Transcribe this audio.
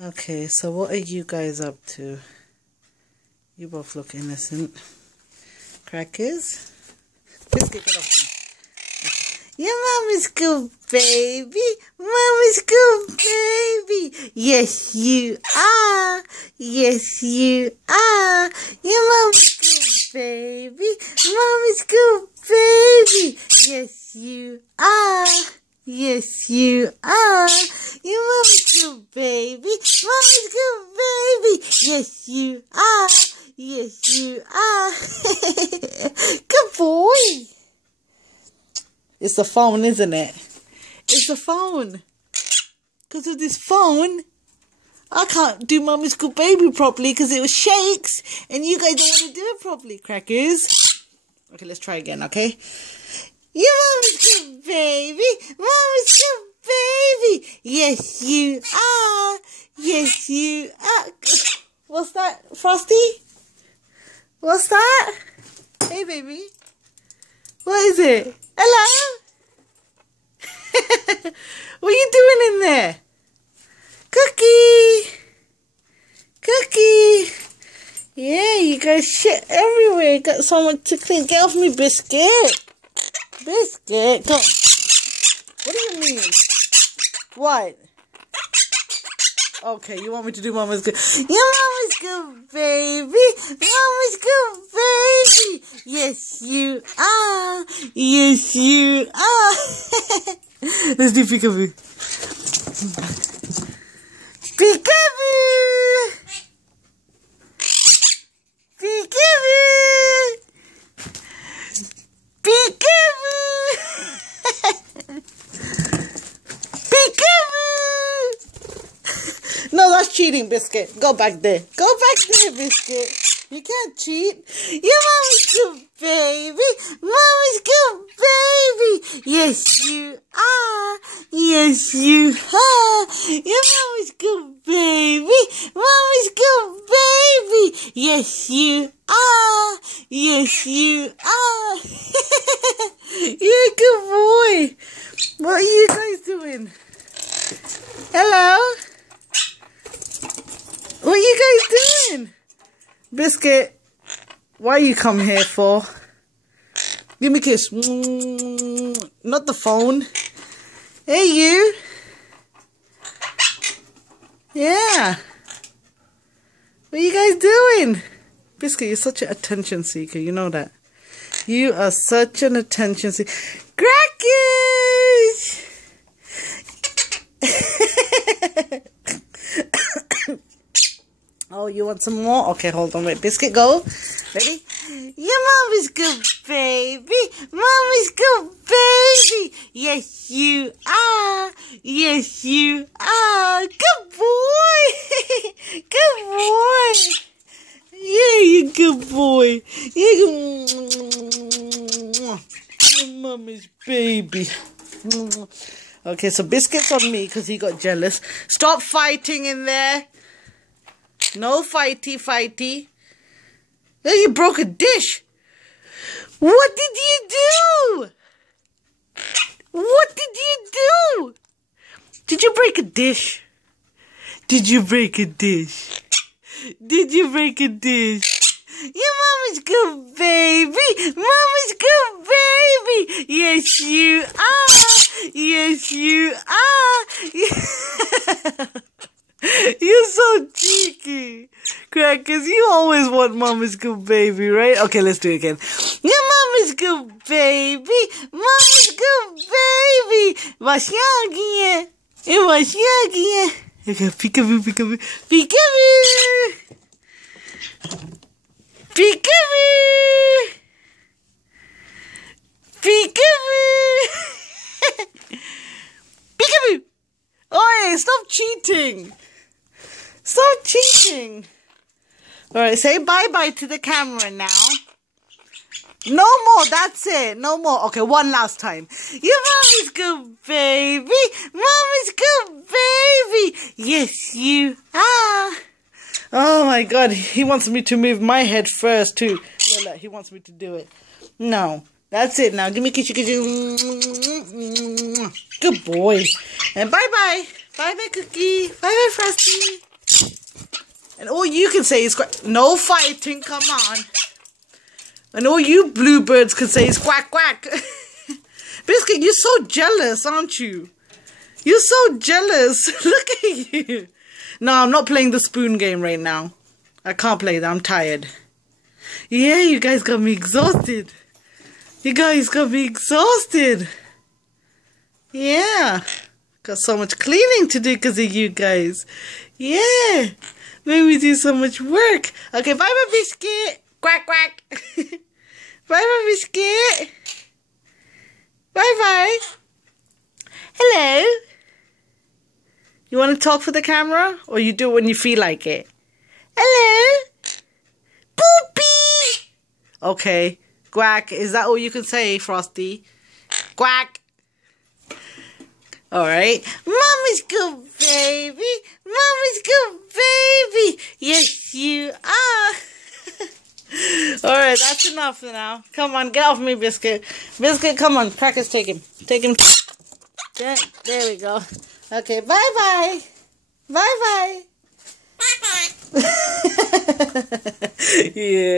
Okay, so what are you guys up to? You both look innocent. Crackers? Biscuit, get off me. Your mom is good, baby. Mom is good, baby. Yes, you are. Yes, you are. Your mom is good, baby. Mom is good, baby. Yes, you are. Yes, you are. Your mom is good, baby. Mom is good, baby. Yes, you are. Yes, you are. Good boy. It's the phone, isn't it? It's the phone. Because of this phone, I can't do Mommy's Good Baby properly because it was shakes and you guys don't want to do it properly, crackers. Okay, let's try again, okay? Your Mommy's good, baby. Mommy's good, baby. Yes, you are. Yes, you are. What's that, Frosty? What's that? Hey, baby. What is it? Hello? What are you doing in there? Cookie! Cookie! Yeah, you got shit everywhere. You got so much to clean. Get off me, Biscuit. Biscuit, come on. What do you mean? What? Okay, you want me to do Mama's Good? Your Mama's good, baby. Mama's good, baby. Yes, you are. Yes, you are. Let's do peekaboo. Peekaboo. Peekaboo. Peekaboo. No, that's cheating, Biscuit. Go back there. Go back there, Biscuit. You can't cheat. Your Mommy's good, baby. Mommy's good, baby. Yes, you are. Yes, you are. Your Mommy's good, baby. Mommy's good, baby. Yes, you are. Yes, you are. You're a good boy. What are you guys doing? Hello? What are you guys doing? Biscuit, what you come here for? Give me a kiss. Not the phone. Hey, you. Yeah. What are you guys doing? Biscuit, you're such an attention seeker. You know that. You are such an attention seeker. Crackers! Oh, you want some more? Okay, hold on. Wait, Biscuit, go. Ready? Your mom is good, baby. Mom is good, baby. Yes, you are. Yes, you are. Good boy. Good boy. Yeah, you good boy. You your mommy's baby. Okay, so Biscuit's on me because he got jealous. Stop fighting in there. No fighty. Oh, you broke a dish. What did you do? What did you do? Did you break a dish? Did you break a dish? Did you break a dish? Your Mommy's good, baby. Mommy's good, baby. Yes, you are. Yes, you are. You're so cheeky. Crackers, you always want Mama's good baby, right? Okay, let's do it again. Your Mama's good baby. Mama's good baby. Vashyagi. Vashyagi. Okay, peekaboo, peekaboo. Peekaboo. Peekaboo. Peekaboo. Peekaboo. Oi, stop cheating. Stop cheating. Alright, say bye-bye to the camera now. No more, that's it. No more. Okay, one last time. Your Mommy's good, baby. Mommy's good, baby. Yes, you are. Oh my God, he wants me to move my head first too. Look, he wants me to do it. No, that's it now. Give me a kiss. Good boy. And bye-bye. Bye-bye, Cookie. Bye-bye, Frosty. And all you can say is quack. No fighting, come on. And all you bluebirds can say is quack, quack. Biscuit, you're so jealous, aren't you? You're so jealous. Look at you. No, I'm not playing the spoon game right now. I can't play that. I'm tired. Yeah, you guys got me exhausted. You guys got me exhausted. Yeah. Got so much cleaning to do because of you guys. Yeah. Made me do so much work. Okay, bye-bye, Biscuit. Quack, quack. Bye-bye, Biscuit. Bye-bye. Hello. You want to talk for the camera? Or you do it when you feel like it? Hello. Boopy. Okay. Quack. Is that all you can say, Frosty? Quack. Alright. Mommy's good, baby. Mommy's good, baby. Yes, you are. Alright, that's enough for now. Come on, get off me, Biscuit. Biscuit, come on. Crackers, take him. Take him. There we go. Okay, bye-bye. Bye-bye. Bye-bye. Yeah.